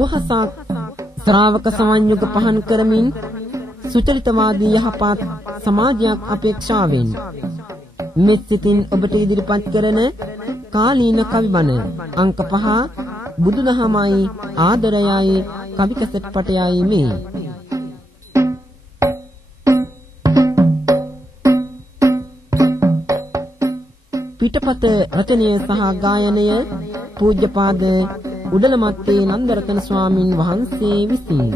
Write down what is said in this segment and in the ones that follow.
සුවහසක් ශ්‍රාවක සමන්යුග පහන් කරමින් සුචරිතවාදී යහපත් සමාජයක් අපේක්ෂාවෙන් මෙත්සිතින් ඔබට ඉදිරිපත් කරන කාලීන කවිබණ අංක 5 බුදුදහමයි ආදරයයි කවි කැසට් පටයයි මේ. පිටපත රචනය සහ ගායනය පූජ්‍යපාද උඩලමත්තේ නන්දරතන ස්වාමින් වහන්සේ විසින්.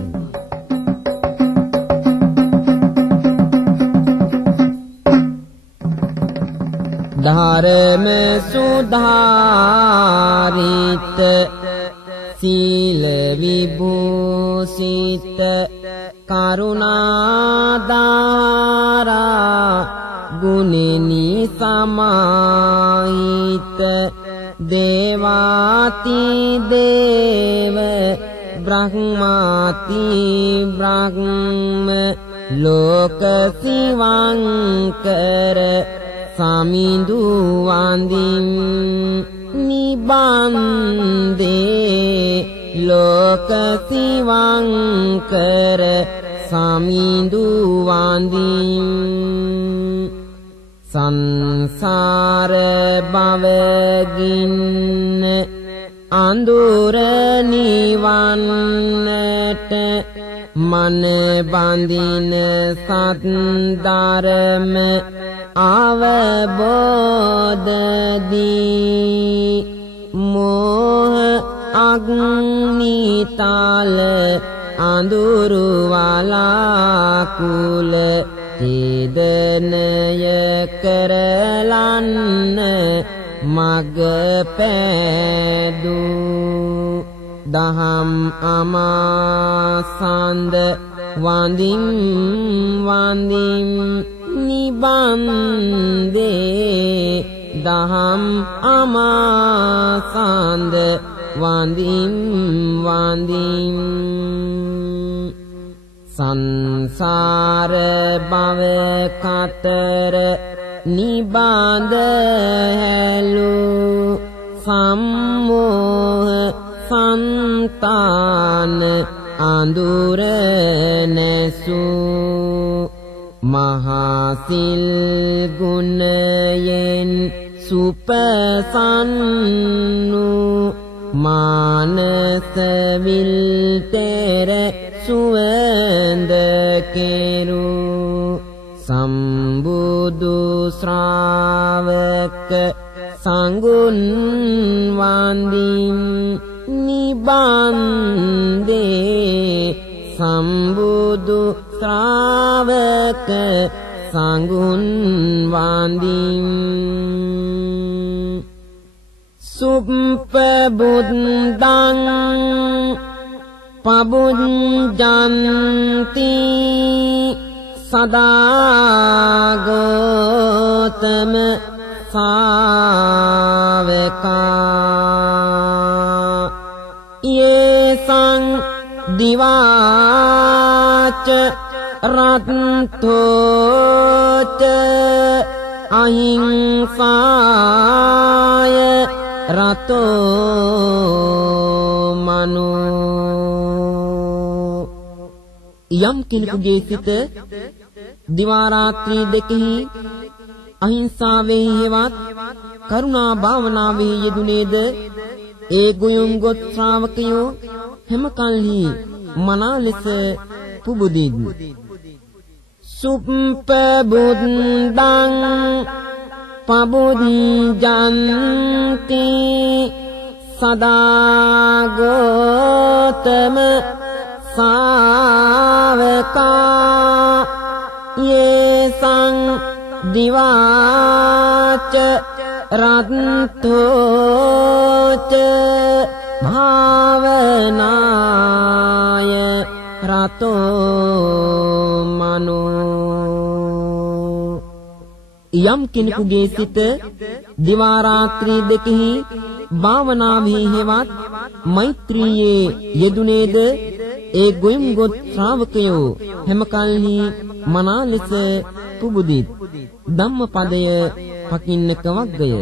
ධර්ම සුධාරිත සීල විභූසිත කරුණාදාරා ගුණෙනි සමාහිත දේවාති දේව බ්‍රහ්මාති බ්‍රහ්ම ලෝක සිවංකර සමිඳු වන්දින් නිබන්දේ ලෝක සිවංකර සමිඳු වන්දින් සංසාර භවගින්න අඳුර නිවන්නට මන බඳින සත් ධර්ම අවබෝධදී මෝහ අග්නිතල අඳුරු වලාකුල චේදනය කරලන්න මග පෑදු දහම් අමාසන්ද වන්දින් වන්දින් නිබන්දේ දහම් අමාසන්ද වන්දින් වන්දින් සංසාර භව කතර නිබඳ හැලු සම්මෝහ සංතාන අඳුර නැසු මහා සිල් ගුණයෙන් සුපසන්නු මානස විල්තර සුවඳ කෙරු සම්බුදු ශ්‍රාවක සංගුන් වන්දින් නිබන්දේ සම්බුදු ශ්‍රාවක සංගුන් වන්දින් සුප්පබුද්දං පබුඤ්ජන්ති සදාගෝතම සාවකා යේසං දිවාච රත්තෝච අහිංසාය රතෝ මනෝ යම් කෙනෙකුගේ සිත දිවා රාත්‍රී දෙකෙහි අහිංසාවෙහි හෙවත් කරුණා භාවනාවෙහි යෙදුනේද ඒ ගොයුම් ගොත් ශ්‍රාවකයෝ හැම කල්හි මනා ලෙස පුබුදින් සුප්පබුද්දං පබුඤ්ජන්ති සදාගෝතම සාවකා යේසං දිවාච රත්තෝච භාවනාය රතෝ මනෝ යම් කෙනෙකුගේ සිත දිවා රාත්‍රී දෙකෙහි භාවනාවෙහි හෙවත් මෛත්‍රියේ යෙදුනේද ඒ ගොයම් ගොත් ශ්‍රාවකයෝ හැම කල්හි මනා ලෙස පුබුදිත් ධම්මපදය පකින්නක වග්ගය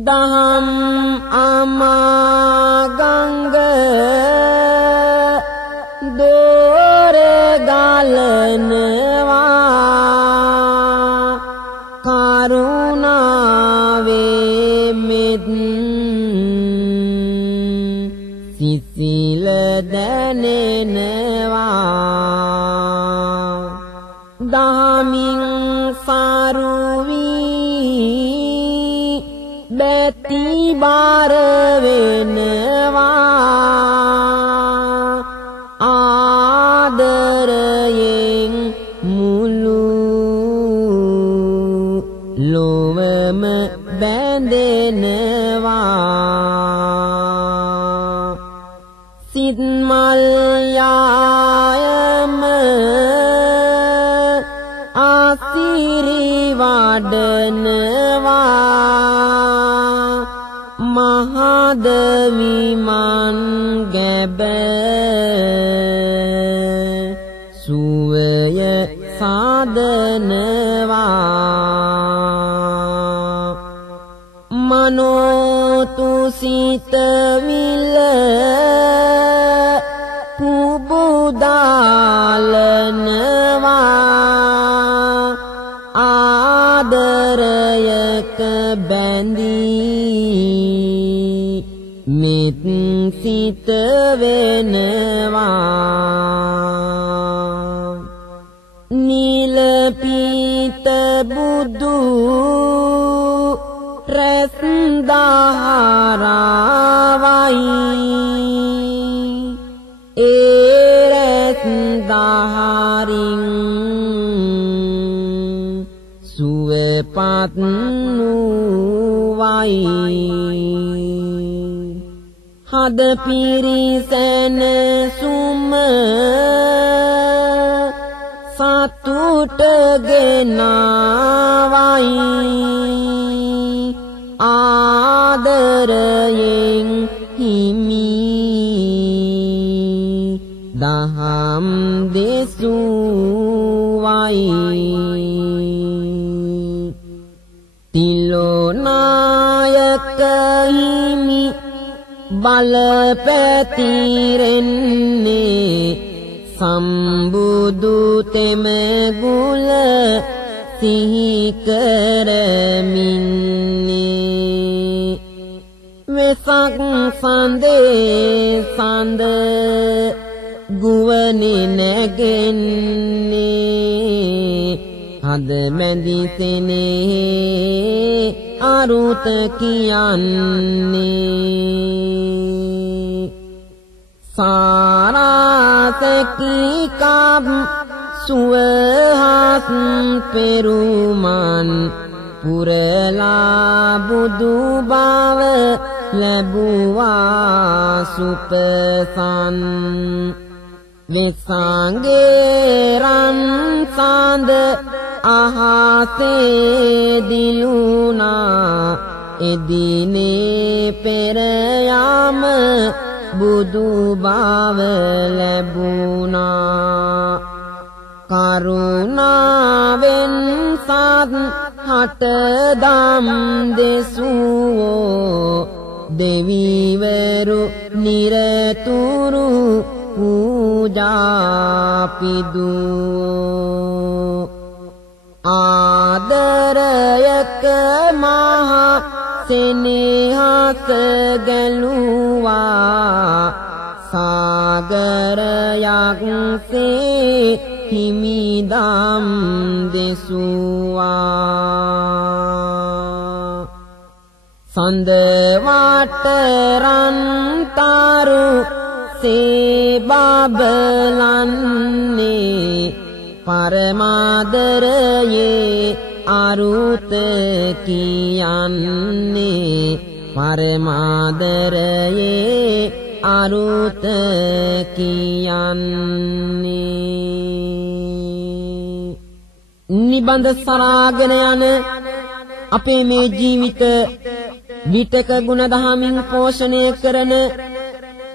දහම් අමාගංග බලනවා කරුණාවේ මෙත් සිසිල දැනෙනවා දහමින් සරුවි බැති බාර වෙනවා ආදරයෙන් මුළු ලොවම බැඳෙනවා සිත් මල් යායම ආසිරි වඩනවා මහද විමන් ගැබ සුවය සාදනවා මනෝතුසිත විල පුබුදාලනවා ආදරයක බැඳී මෙත් සිත වෙනවා නිල පීත බුදු රැස් දහරවයි ඒ රැස් දහරින් සුවපත් නුවයි හද පිරිසැන සුම සතුට ගෙනාවයි ආදරයෙන් හිමි දහම් දෙසුවයි තිලෝනායක හිමි බල පැතිරෙන්නේ සම්බුදු තෙමගුල සිහි කරමින්නේ වෙසක් සඳේ සඳ ගුවනේ නැගෙන්නේ හද මැදි සෙනේ අරුත කියන්නේ සාරාසකී කබ් සුවහත් පෙරුමන් පුරලා බුදු බව ලැබුවා සුපසන් වෙසංගේ රන් සඳ අහසේ දිලුනා එදිනේ පෙර යාම බුදු බව ලැබුණා කරුණාවෙන් සත් හට දම් දෙසුවෝ දෙවිවරු නිරතුරු පූජා පිදුවෝ ආදරයක මහ සෙනෙහස ගැලුවා සාගරයක් සේ හිමිදම් දෙසුවා සඳ වටරන් තරු සේ බබලන්නේ පරමාදරයේ අරුත කියන්නේ පරමාදරයේ අරුත කියන්නේ නිබඳ සරාගෙන යන අපේ මේ ජීවිත විතක ගුණ දහමින් පෝෂණය කරන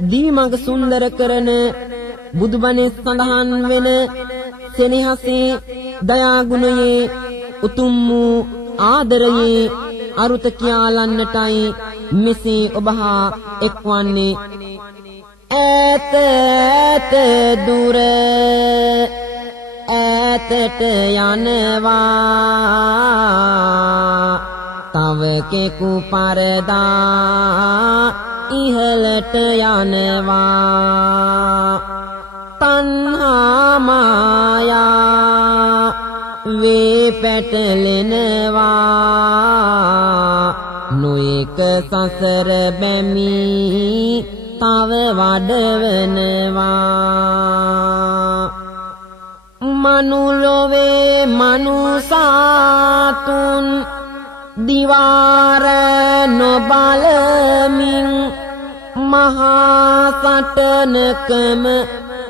දීමඟ සුන්දර කරන බුදුබණේ සඳහන් වෙන සෙනෙහසේ දයා ගුණයේ උතුම් වූ ආදරයේ අරුත කියාලන්නටයි මෙසේ ඔබ හා එක්වන්නේ ඈත ඈත දුර ඈතට යනවා තව කෙකු පරදා ඉහළට යනවා තණ්හා මායා වේ පැටලෙනවා නොඑක සසර බැමි තව වඩවනවා මනුලොවේ මනුසාතුන් දිවාර නොබලමින් මහා සටනකම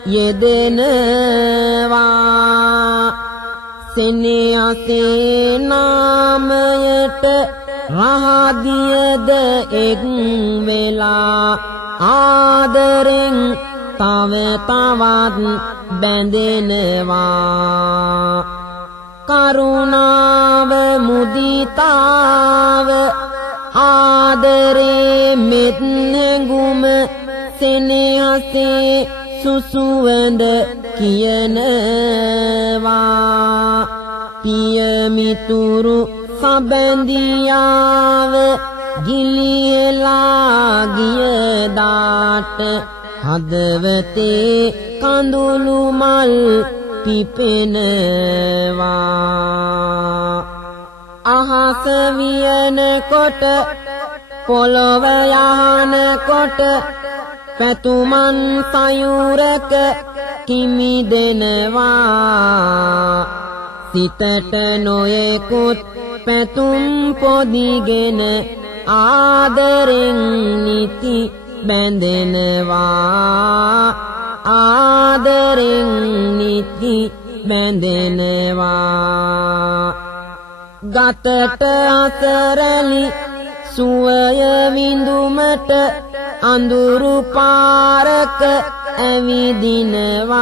යෙදෙනවා සෙනෙහසේ නාමයට රහදියද එක් වෙලා ආදරෙන් තව තවත් බැඳෙනවා කරුණාව මුදිතාව ආදරේ මෙත් නැඟුම සෙනෙහසේ සුසුවඳ කියනවා පියමිතුරු සබැඳියාව ගිලිහෙලා ගිය දාට හදවතේ කඳුළු මල් පිපෙනවා අහස වියනකොට පොළොව යහනකොට පැතුමන් සයුරක කිමිදෙනවා සිතට නොයෙකුත් පැතුම් පොදිගෙන ආදරෙන් නිති බැඳෙනවා ආදරෙන් නිති බැඳෙනවා ගතට අසරලි සුවය විඳුමට අඳුරු පාරක ඇවිදිනවා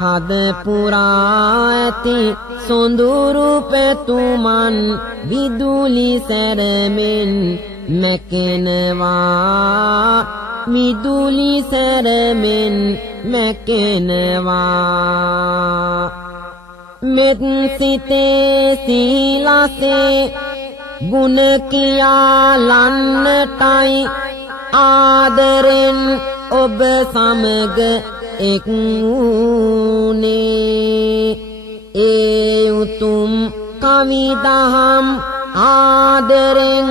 හද පුරා ඇති සොඳුරු පැතුමන් විදුලි සැරමෙන් මැකෙනවා විදුලි සැරමෙන් මැකෙනවා මෙත් සිතේ සීලසේ ගුණ කියාලන්නටයි ආදරෙන් ඔබ සමග එක් වූනේ ඒ උතුම් කවි දහම් ආදරෙන්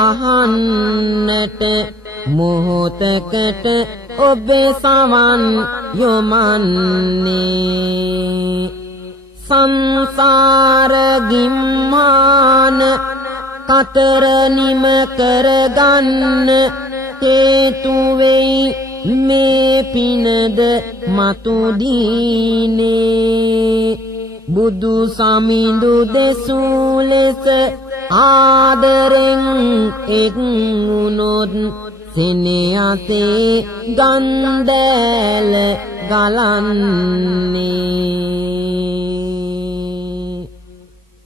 අහන්නට මොහොතකට ඔබ සවන් යොමන්නේ සංසාර ගිම්මාන කතර නිම කරගන්න හේතු වෙයි මේ පිනද මතු දීනේ බුදු සමිඳු දෙසූ ලෙස ආදරෙන් එක් වුණොත් සෙනෙහසේ ගන්ධැල ගලන්නේ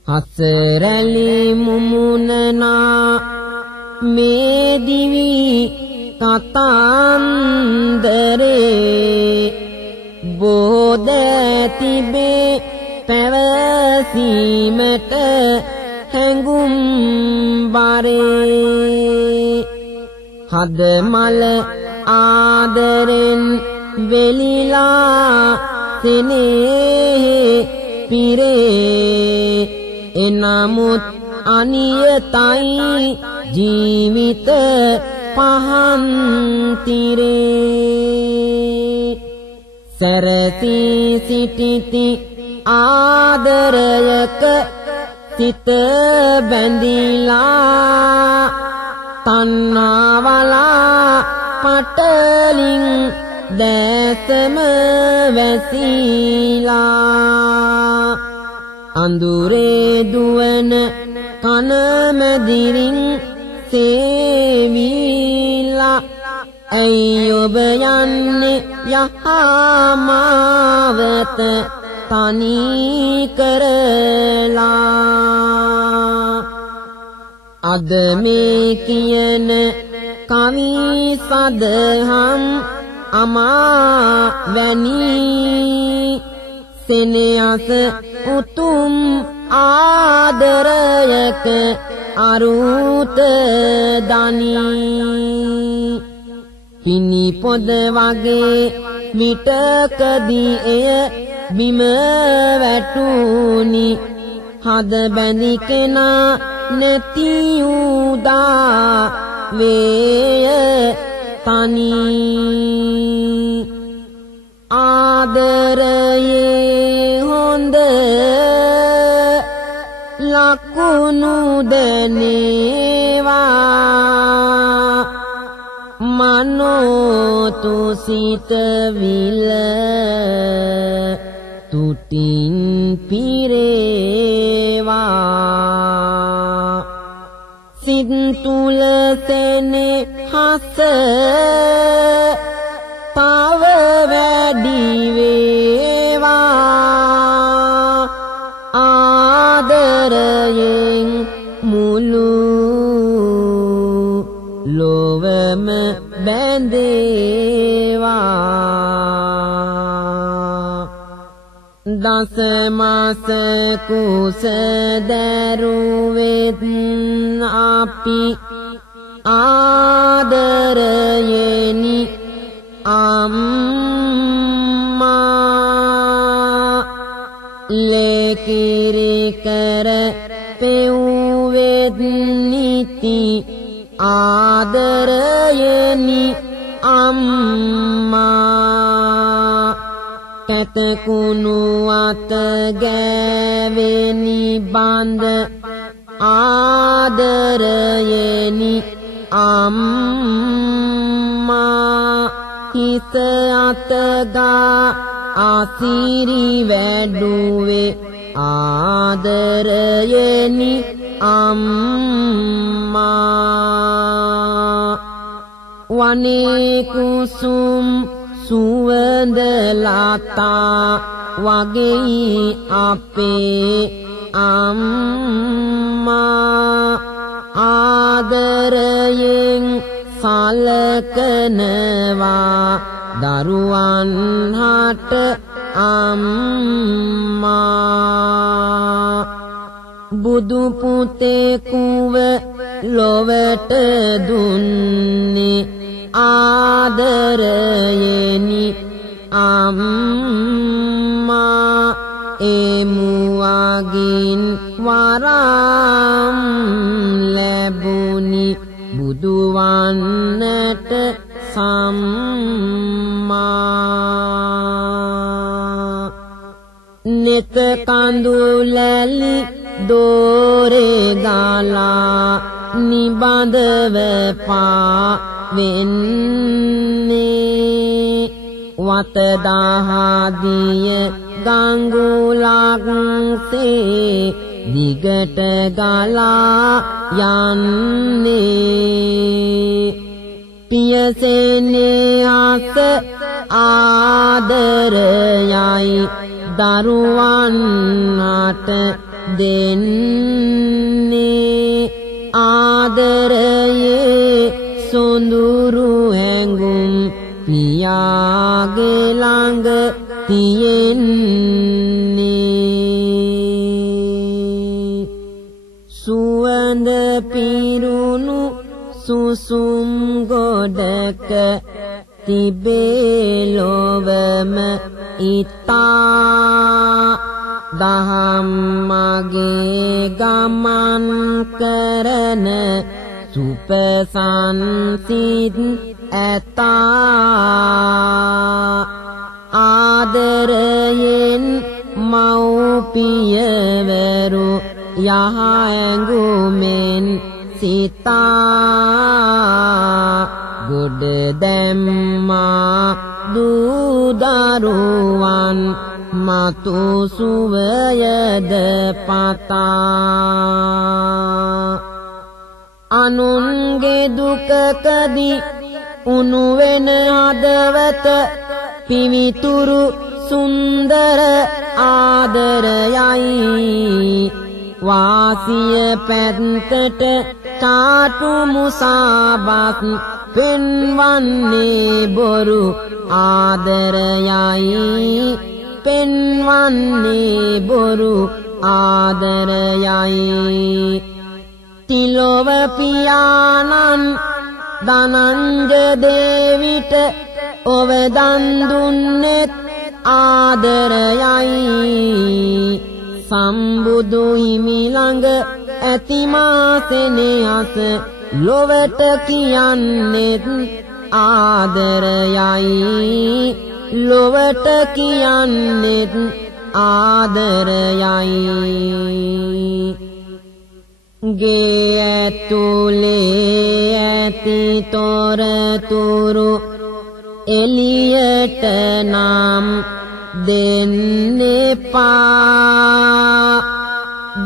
හසරලි මුමුණනා මේ දිවි කතන්දරේ බෝධ තිබේ පැවසීමට හැඟුම් බරේ හද මල ආදරෙන් වෙලිලා සෙනෙහේ පිරේ එනමුත් අනියතයි ජීවිත පහන් තිරේ සරසී සිටිති ආදරයක සිත බැඳිලා තණ්හාවලා පටලින් දැසම වැසීලා අඳුරේ දුවන කනමැදිරින් සේවිලා ඇයි ඔබ යන්නේ යහමාවත තනි කරලා අද මේ කියන කවි සදහම් අමා වැනි සෙනෙහස උතුම් ආදරයක අරුත දනී පිනි පොද වගේ විටකදී එය බිම වැටුනි හද බැඳි කෙනා නැති උදා වේය තනී ආදරයේ හොඳ ලකුණු දැනේවා මනෝ තුසිත විල තුටින් පිරේවා සිත් තුල සෙනෙහස තව වැඩි වේවා ආදරයෙන් මුළු ලොවම බැඳේවා දස මාස කුස දරුවෙත් අපි ආදරයෙනි අම්මා ලේකිරි කර පෙව්වෙත් නිති ආදරයෙනි අම්මා කැතකුණු අත ගෑවෙනි බඳ ආදරයෙනි අම්මා හිත අතගා ආසිරි වැඩුවේ ආදරයෙනි අම්මා වනේ කුසුම් සුවඳ ලතා වගේ අපේ අම්මා ආදරයෙන් සලකනවා දරුවන් හට අම්මා බුදු පුතේ කුව ලොවට දුන්නේ ආදරයෙනි අම්මා එමුවගින් වරම් ලැබුණි බුදු වන්නට සම්මා නෙත කඳුලැලි දෝරේ දාලා නිබඳව පා වෙන්නේ වත දහදිය ගංගුලක්සේ දිගට ගලා යන්නේ පියසෙනෙහස ආදරයයි දරුවන්ට දෙන්නේ ආදරයේ සොඳුරු හැඟුම් පියාගේ ළඟ තියෙන්නේ සුවඳ පිරුණු සුසුම් ගොඩක තිබේ ලොවම ඉතා දහම්මගේ ගමන් කරන සුපසන්සිත් ඇතා ආදරයෙන් මව්පියවරු යහ ඇඟුමෙන් සිතා ගොඩ දැම්මා දූ දරුවන් මතු සුවයද පතා අනුන්ගේ දුකකදී උණු වෙන හදවත පිවිතුරු සුන්දර ආදරයයි වාසිය පැත්තට තාටු මුසාවත් පෙන්වන්නේ බොරු ආදරයයි පෙන්වන්නේ බොරු ආදරයයි තිලොව පියාණන් ධනංජය දේවිට ඔව දන් දුන්නෙත් ආදරයයි සම්බුදු හිමි ළඟ ඇති මාසෙනෙහස ලොවට කියන්නෙත් ආදරයයි ලොවට කියන්නෙත් ආදරයයි ගේ ඇතුලේ ඇති තොරතුරු එළියට නම් දෙන්නෙපා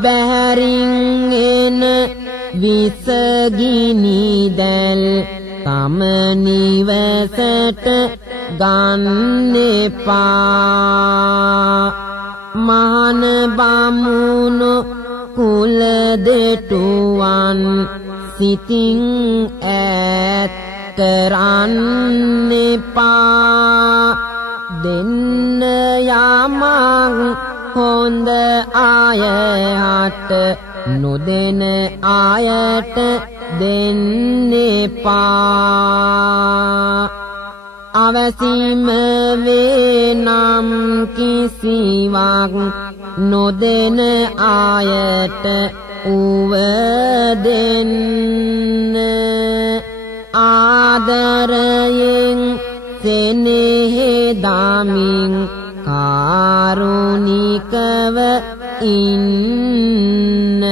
බැහැරින් එන විසගිනි දැල් තම නිවසට ගන්නෙපා මහන බමුණු කුල දෙටුවන් සිතින් ඈත් කරන්නෙපා දෙන්න යමක් හොඳ අයහට නොදෙන අයට දෙන්නෙපා අවසීම වේ නම් කිසිවක් නොදෙන අයට උව දෙන්න ආදරයෙන් සෙනෙහදමින් කාරුණිකව ඉන්න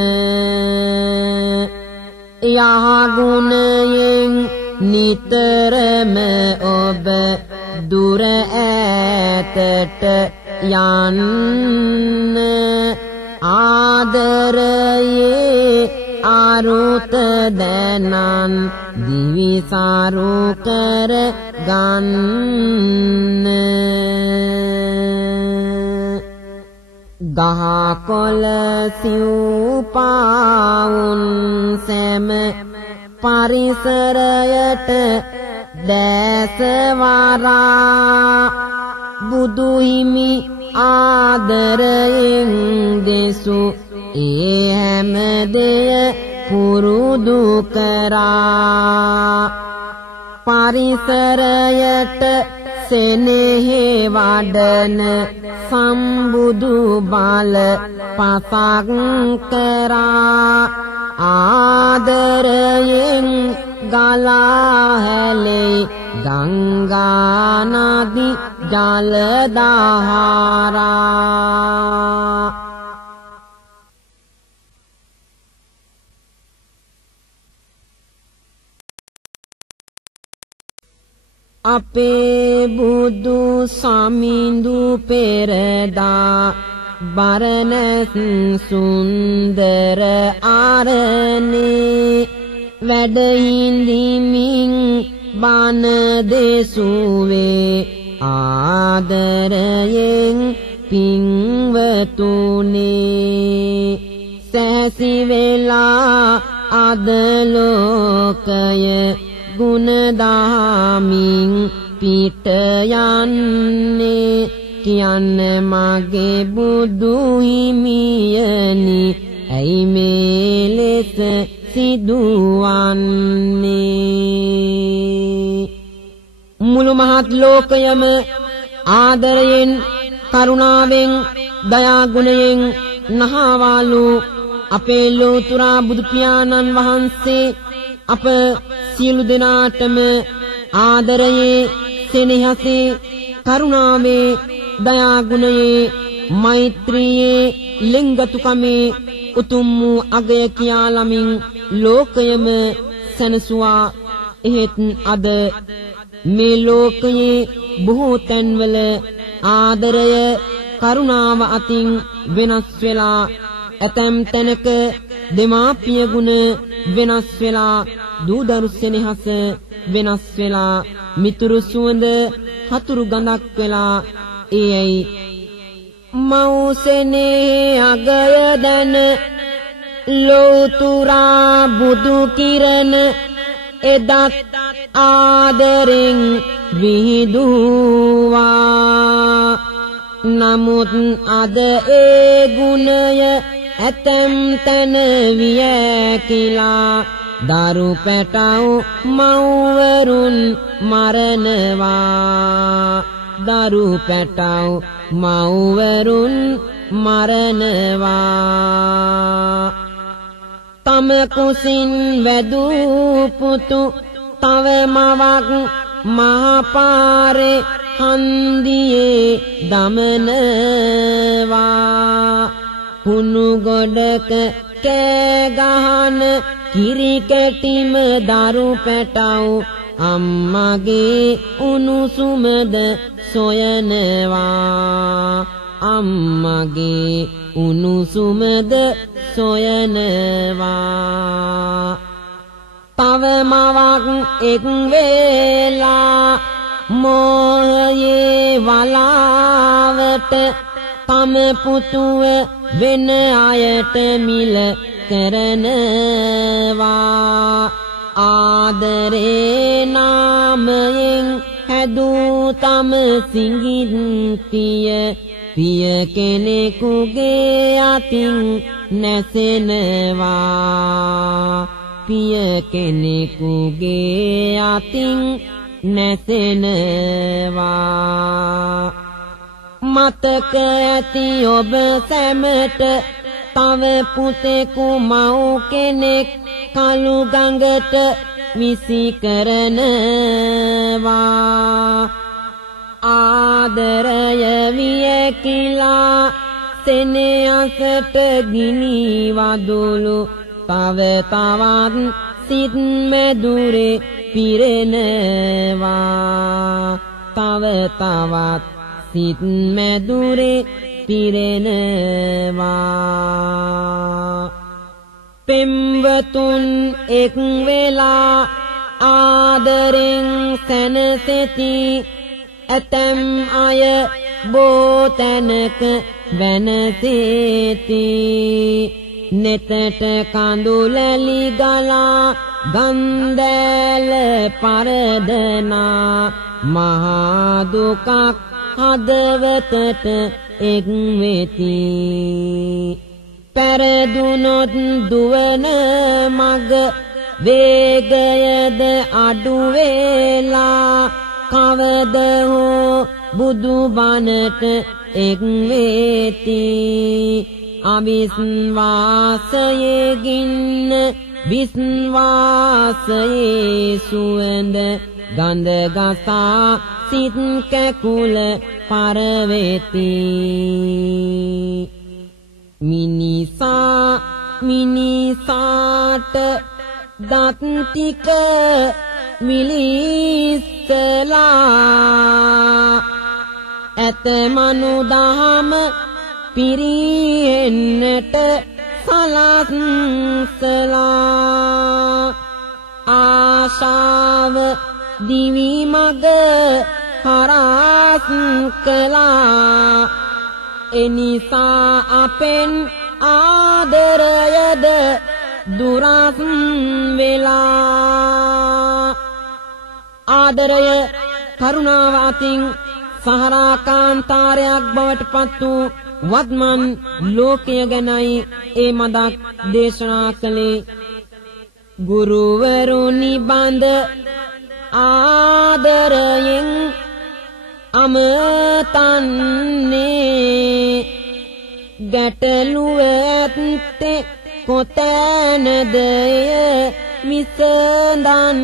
යහගුණයෙන් නිතරම ඔබ දුර ඈතට යන්න ආදරයේ අරුත දැනන් දිවිසාරු කර ගන්න ගහකොළ සිව්පාවුන් සැම පරිසරයට දැසවරා බුදු හිමි ආදරයෙන් දෙසු ඒ හැම දෙය පුරුදු කරා පරිසරයට සෙනෙහි වඩන සම්බුදු බල පසක් කරා ආදරයෙන් ගලා හැලෙයි ගංගා නදි ජල දහරා අපේ බුදු සමිඳු පෙරදා බරණැස් සුන්දර ආරණේ වැඩ හිඳිමින් බණ දෙසුවේ ආදරයෙන් පින්වතුනේ සැසි වෙලා අද ලෝකය ගුණ දහමින් පිට යන්නේ කියන්න මගේ බුදු හිමියනි ඇයි මේ ලෙස සිදුවන්නේ මුළු මහත් ලෝකයම ආදරයෙන් කරුණාවෙන් දයා ගුණයෙන් නහවාලු අපේ ලෝතුරා බුදු පියාණන් වහන්සේ අප සියලු දෙනාටම ආදරයේ සෙනෙහසේ කරුණාවේ දයා ගුණයේ මෛත්‍රියේ ලෙන්ගතුකමේ උතුම් වූ අගය කියාලමින් ලෝකයම සැනසුවා එහෙත් අද මේ ලෝකයේ බොහෝ තැන්වල ආදරය කරුණාව අතින් වෙනස් වෙලා ඇතැම් තැනක දෙමාපිය ගුණ වෙනස් වෙලා දූ දරු සෙනෙහස වෙනස් වෙලා මිතුරු සුවඳ හතුරු ගඳක් වෙලා එයයි මෞසනේ අගය දන ලෝතුරා බුදු කිරණ එදත් ආදරෙන් විහිදුවා නමුත් අද ඒ ගුණය ඇතැම් තැන විය කියලා දරු පැටව් මව්වරුන් මරනවා. දරු පැටව් මව්වරුන් මරනවා. තම කුසින් වැදූ පුතු තව මවක් මහපාරේ හන්දියේ දමනවා. කුණු ගොඩක කෑ ගහන කිරි කැටිම දරු පැටව් අම්මගේ උණුසුමද සොයනවා. අම්මගේ උණුසුමද සොයනවා. තව මවක් එක් වේලා මෝහයේ වලාවට තම පුතුව වෙන අයට මිල කරනවා. ආදරේ නාමයෙන් හැදූ තම සිඟිත්තිය පිය කෙනෙකුගේ අතින් නැසෙනවා. පිය කෙනෙකුගේ අතින් නැසෙනවා. මතක ඇති ඔබ සැමට තව පුතෙකු මව් කෙනෙක් කළු ගඟට විසි කරනවා. ආදරය වියකිලා සෙනෙහසට ගිනි වදුළු තව තවත් සිත් මැදුරේ පිරෙනවා. තව තවත් සිත් මැදුරේ පිරෙනවා. පෙම්වතුන් එක් වෙලා ආදරෙන් සැනසෙති. ඇතැම් අය බෝ තැනක වෙනසෙති. නෙතට කඳුලැලි ගලා ගන්දෑල පරදනා මහා දුකක් හදවතට එක් වෙති. පෙරදුනොත් දුවන මග වේගයද අඩු වෙලා කවද හෝ බුදු බණට එක් වෙති. අවිශ්වාසයේ ගින්න විශ්වාසයේ සුවඳ ගඳ ගසා සිත් කැකුල පරවෙති. මිනිසා මිනිසාට දත් ටික විලිස්සලා ඇතමනු දහම පිරිහෙන්නට සලස්සලා. ආශාව දිවි මග හරස් කළා. එනිසා අපෙන් ආදරයද දුරස් වෙලා. ආදරය කරුණාව අතින් සහරාකාන්තාරයක් බවට පත් වූ වත්මන් ලෝකය ගැනයි ඒ මදක් දේශනා කළේ. ගුරුවරු නිබඳ ආදරයෙන් අමතන්නේ. ගැටලුව ඇත්තේ කොතැනද විසඳන්නේ.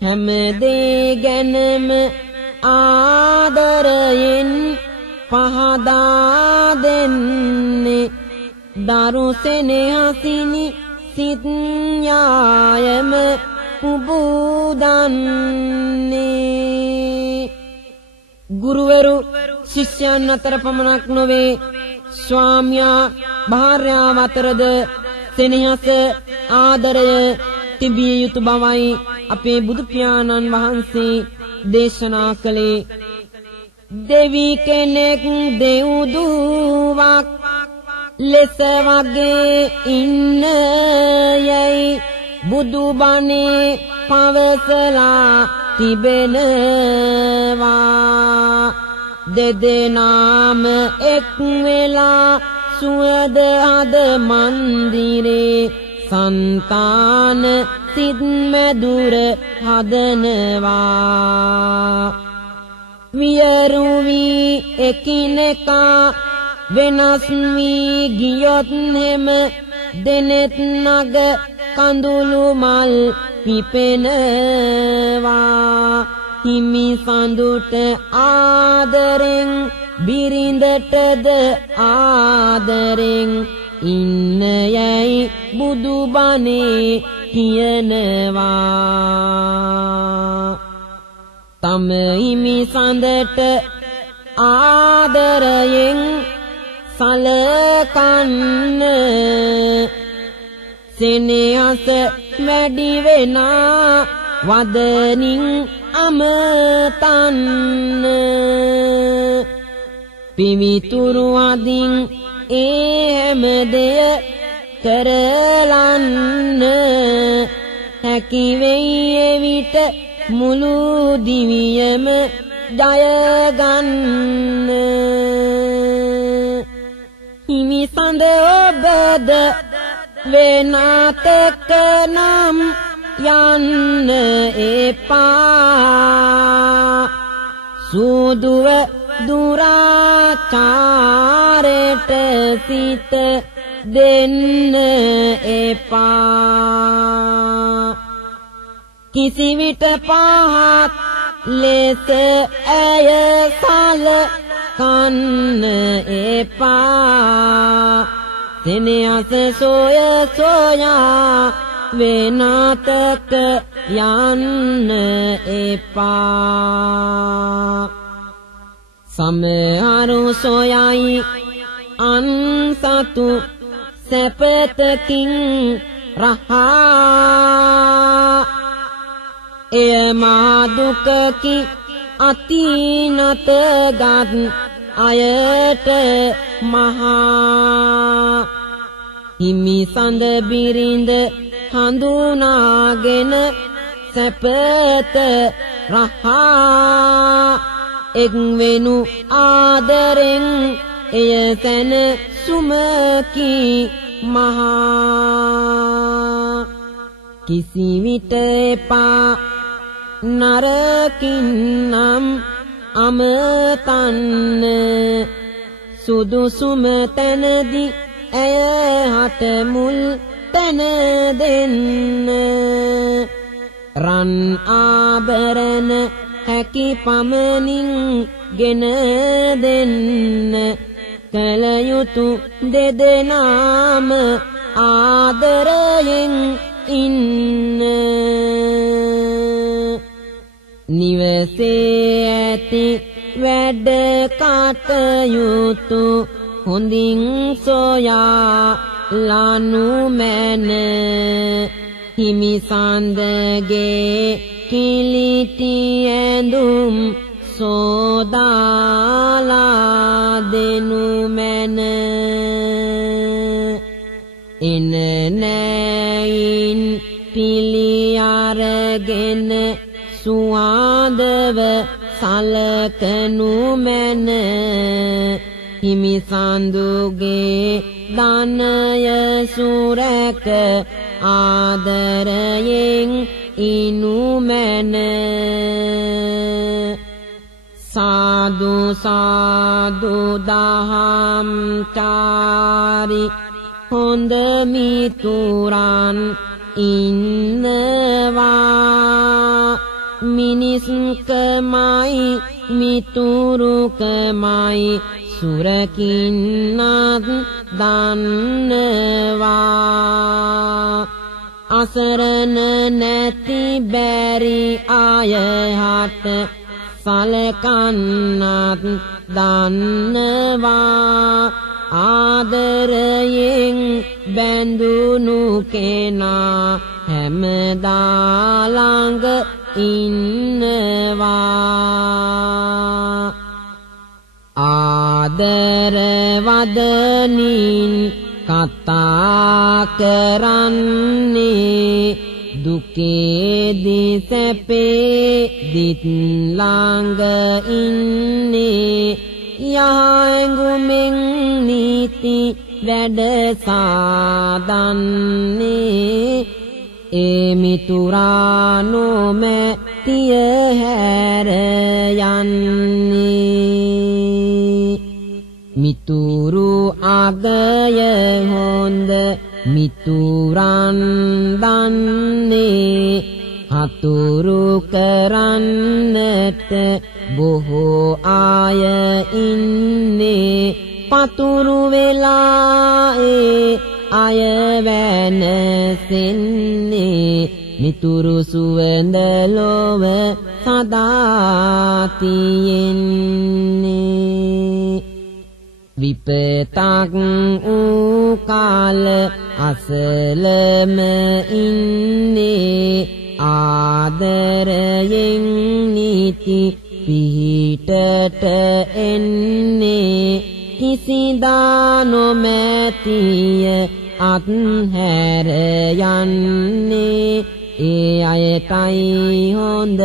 හැමදේ ගැනම ආදරයෙන් පහදා දෙන්නේ. දරු සෙනෙහසිනි සිත් ඥායම පුබුදන්නේ. ගුරුවරු ශිෂ්‍යයන් අතර පමණක් නොවේ ස්වාමියා භාර්යාව අතරද සෙනෙහස ආදරය තිබිය යුතු බවයි අපේ බුදු පියාණන් වහන්සේ දේශනා කළේ. දෙවි කෙනෙක් දෙව්දුවක් ලෙස වගේ ඉන්න යයි බුදු බණේ පවසලා තිබෙනවා. දෙදෙනාම එක් වෙලා සුවද හද මන්දිරේ संतान सिद्ध मधुर हदनवा वियरुवी एकिनेका वेनस्वी गियोत हेम देनेत नग कंदुलु मल पिपेनवा हिमी सांदुट आदरें बिरिंदटद आदरें ඉන්නයයි බුදුබණේ කියනවා තම හිමි සඳට ආදරයෙන් සලකන්න සෙනෙහස වැඩි වෙනා වදනින් අමතන්න පිවිතුරු අදින් හැම දෙය කරලන්න හැකි වෙයි එවිට මුළු දිවියම ජය ගන්න හිමි සඳ ඔබද වෙනතක නම් යන්න එපා සුදුව දුරාචාරයට සිත දෙන්න එපා කිසිවිට පහත් ලෙස ඇය සලකන්න එපා සෙනෙහස සොය සොයා වෙනතක යන්න එපා සමහරු සොයයි අන්සතු සැපතකින් රහා එය මා දුකකි අතිනත ගත් අයට මහා හිමි සඳ බිරිඳ හඳුනාගෙන සැපත රහා එක්වෙනු ආදරෙන් එය සැන සුමකි මහා කිසිවිට එපා නරකින්නම් අමතන්න සුදුසුම තැනදි ඇය හට මුල් තැන දෙන්න රන් ආභරණ හැකි පමණින් ගෙන දෙන්න කල යුතු දෙදෙනාම ආදරයෙන් ඉන්න නිවසේ ඇති වැඩ කටයුතු හොඳින් සොයා ලනු මැන හිමි සඳගේ කිලිටි ඇඳුම් සෝදාලා දෙනු මැන එන නැයින් පිළි අරගෙන සුවාදව සලකනු මැන හිමි සඳුගේ ධනය සුරැක ආදරයෙන් ඉනු මැන සාදු සාදු දහම් චාරි හොඳ මිතුරන් ඉන්නවා මිනිස්කමයි මිතුරුකමයි සුරකින්නත් දන්නවා අසරණ නැති බැරි අය හට සලකන්නත් දන්නවා ආදරයෙන් බැඳුණු කෙනා හැමදා ළඟ ඉන්නවා ආදර වදනින් කතා කරන්නේ දුකේදී සැපේ දිත් ළඟ ඉන්නේ යහඟුමෙන් නීති වැඩ සාදන්නේ ඒ මිතුරා නොමැතිය හැර යන්නේ මිතුරු අගය හොඳ මිතුරන් දන්නේ හතුරු කරන්නට බොහෝ අය ඉන්නේ පතුරු වෙලා ඒ අය වෙනසෙන්නේ මිතුරු සුවඳ ලොව සදා තියෙන්නේ විපතක් වූ කාල අසලම ඉන්නේ ආදරයෙන් නීති පිහිටට එන්නේ කිසිදා නොමැතිය අත්හැර යන්නේ ඒ අයටයි හොඳ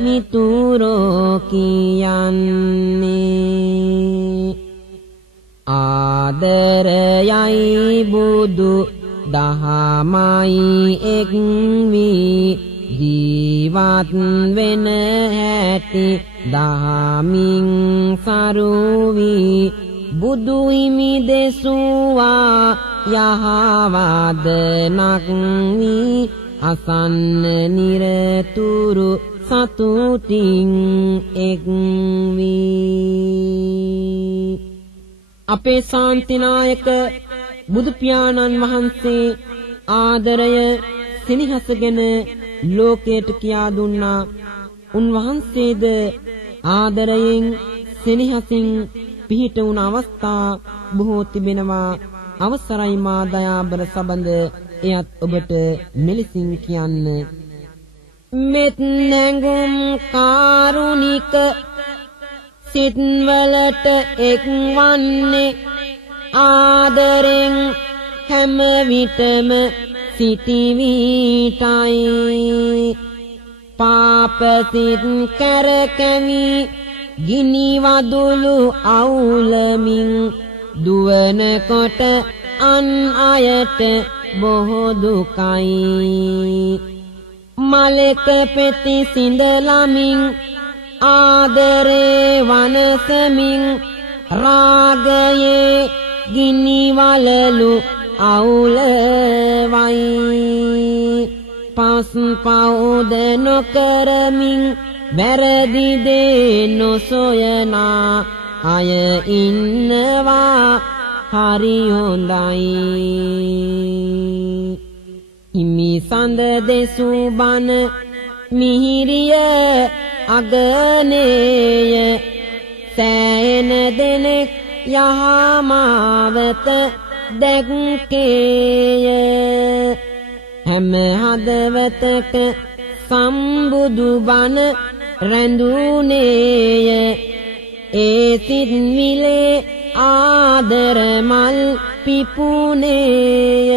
මිතුරෝ කියන්නේ ආදරයයි බුදු දහමයි එක් වී ජීවත් වෙන හැටි දහමින් සරුවී බුදු හිමි දෙසුවා යහවදනක් වී අසන්න නිරතුරු සතුටින් එක් වී අපේ ශාන්තිනායක බුදු පියාණන් වහන්සේ ආදරය සෙනෙහසගෙන ලෝකයට කියා දුන්නා. උන්වහන්සේද ආදරයෙන් සෙනෙහසින් පිහිට වුණ අවස්ථා බොහෝ තිබෙනවා. අවසරයි මා දයාබර සබඳ එයත් ඔබට මෙලෙසින් කියන්න. මෙත් නැඟුම් කාරුණික සිත්වලට එක්වන්නේ ආදරෙන් හැම විටම සිටිවිටයි පාප සිත් කරකැවි ගිනි වදුලු අවුලමින් දුවන කොට අන් අයට බොහෝ දුකයි මලක පෙති සිඳලමින් ආදරේ වනසමින් රාගයේ ගිනි වලලු අවුලවයි පස් පවුද නොකරමින් වැරදි දේ නොසොයනා අය ඉන්නවා හරි හොඳයි හිමි සඳ දෙසූ බණ මිහිරිය අගනේය සෑහෙන දෙනෙක් යහමාවත දැක්කේය හැම හදවතක සම්බුදු බණ රැඳුනේය ඒ සිත් මිලේ ආදර මල් පිපුනේය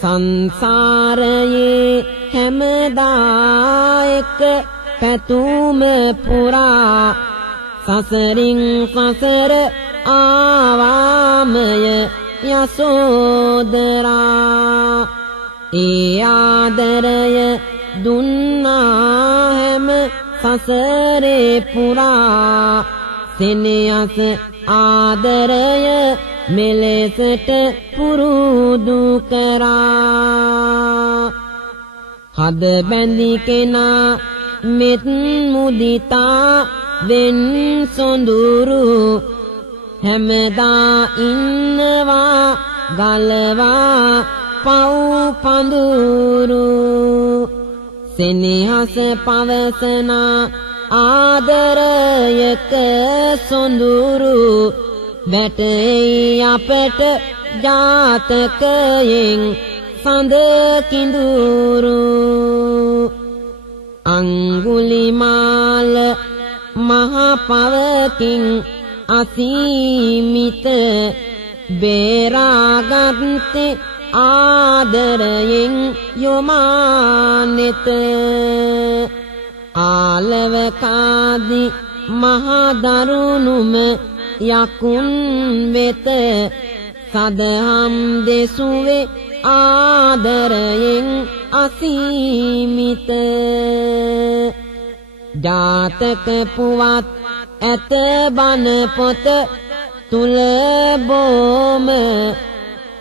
සංසාරයේ හැමදා එක පැතුම පුරා සසරින් සසර ආවාමය යසෝදරා ඒ ආදරය දුන්නා හැම සසරේ පුරා සෙනෙහස ආදරය මෙලෙසට පුරුදු කරා හද බැඳි කෙනා මෙත් මුදිතා වෙන් සොඳුරු හැමදා ඉන්නවා ගලවා පව් පඳුරු සෙනෙහස පවසනා ආදරයක සොඳුරු වැටෙයි අපට ජාතකයෙන් සඳ කිඳුරු අංගුලිමාල මහ පවකින් අසීමිත බේරාගත්තේ ආදරයෙන් යොමානෙත ආලවකාදි මහා දරුණුම යකුන් වෙත සදහම් දෙසුවේ ආදරයෙන් අසීමිත ජාතක පුවත් ඇත බණ පොත තුල බොම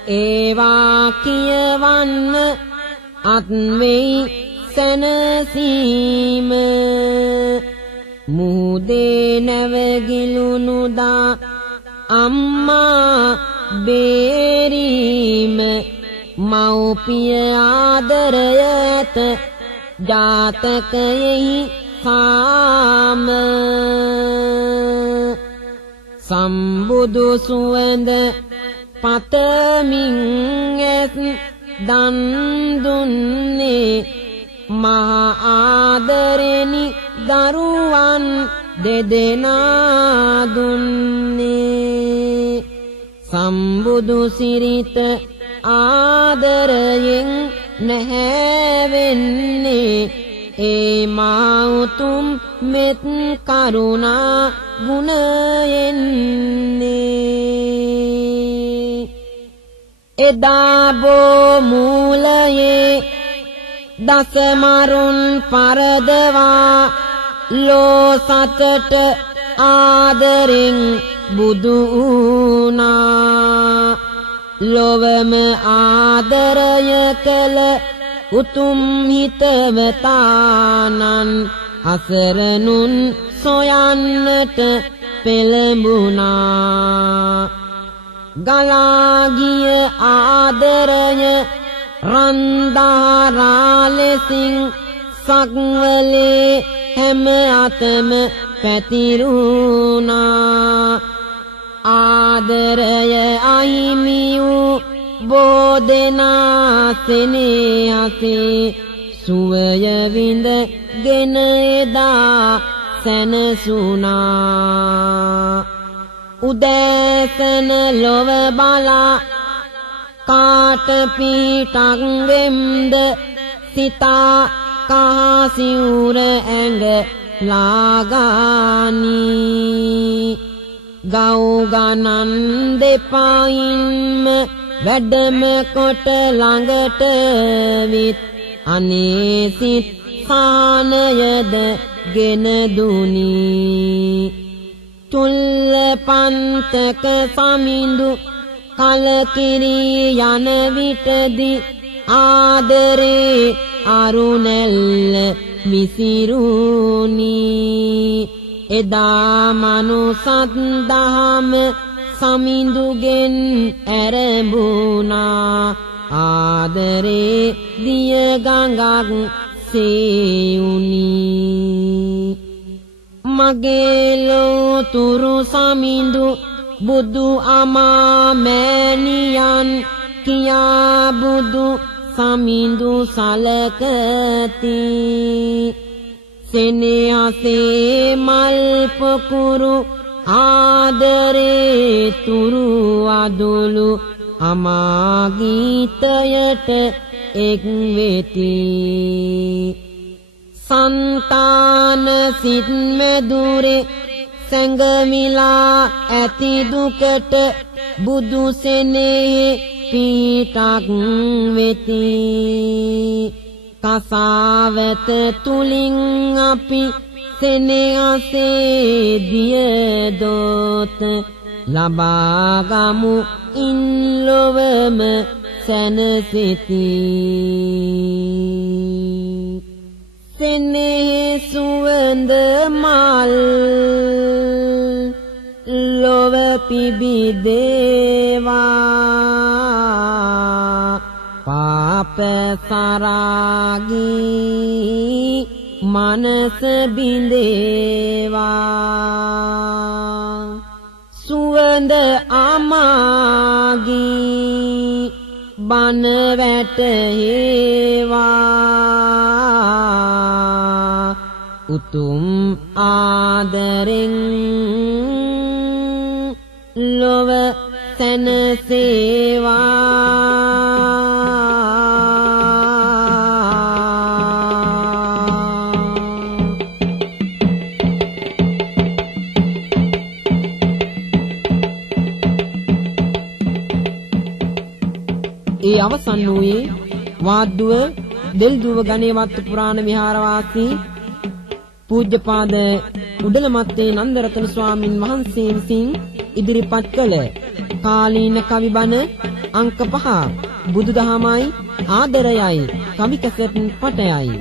ඒවා කියවන්න අත් වෙයි සැනසීම මුහුදේ නැවගිලුණුදා අම්මා බේරීම මව්පිය ආදරය ඇත ජාතකයෙහි සාම සම්බුදු සුවඳ පතමින් ඇත් දන් දුන්නේ මහා ආදරෙනි දරුවන් දෙදෙනා දුන්නේ සම්බුදු සිරිත ආදරයෙන් නැහැවෙන්නේ ඒ මා උතුම් මෙත් කරුණා ගුණයෙන්නේ එදා බෝ මූලයේ දසමරුන් පරදවා ලෝ සතට ආදරෙන් බුදු වුණා ලොවම ආදරය කළ උතුම් හිතවතානන් අසරණුන් සොයන්නට පෙළඹුණා ගලා ගිය ආදරය රන්දාරා ලෙසින් සක්වලේ හැම අතම පැතිරුණා ආදරය අහිමි වූ බෝදෙනා සෙනෙහසේ සුවය විඳගෙන එදා සැනසුණා උදෑසන ලොව බලා කාට පිටක් වෙම්ද සිතා කහසිවුර ඇඟ ලාගානී ගව් ගණන් දෙපයින්ම වැඩම කොට ළඟට විත් අනේ සිත් සානයද ගෙන දුනී තුල්ල පන්තක සමිඳු කලකිරී යන විටදි ආදරේ අරුණැල්ල විසිරුණී එදා මනුසත් දහම සමිඳුගෙන් ඇරඹුණා ආදරේ දිය ගඟක් සේවුණී මගේ ලෝතුරු සමිඳු බුදු අමා මෑණියන් කියා බුදු සමිඳු සලකති සෙනෙහසේ මල් පොකුරු ආදරේ තුරු අදුළු අමා ගීතයට එක් වෙති संतान सित मेदुरे संगमिला ऐति दुकट बुदु सेने पीटाक वेति कसावत तुलिंग अपि सेने आसे दिए दोत लबागामु इन लोवम सनसिति सेने सुवंद माल लोव पिबी देवा पाप सारागी मनस बिंदेवा सुवंद आमागी बन बैठेवा उतुम आदरिंग लोव सन सेवा අවසන් වූයේ වාද්දුව දෙල්දුව ගණේවත් පුරාණ විහාරවාසී පූජ්‍යපාද උඩලමත්තේ නන්දරතන ස්වාමින් වහන්සේ විසින් ඉදිරිපත් කළ කාලීන කවි බණ අංක 5 බුදුදහමයි ආදරයයි කවි කැසට් පටයයි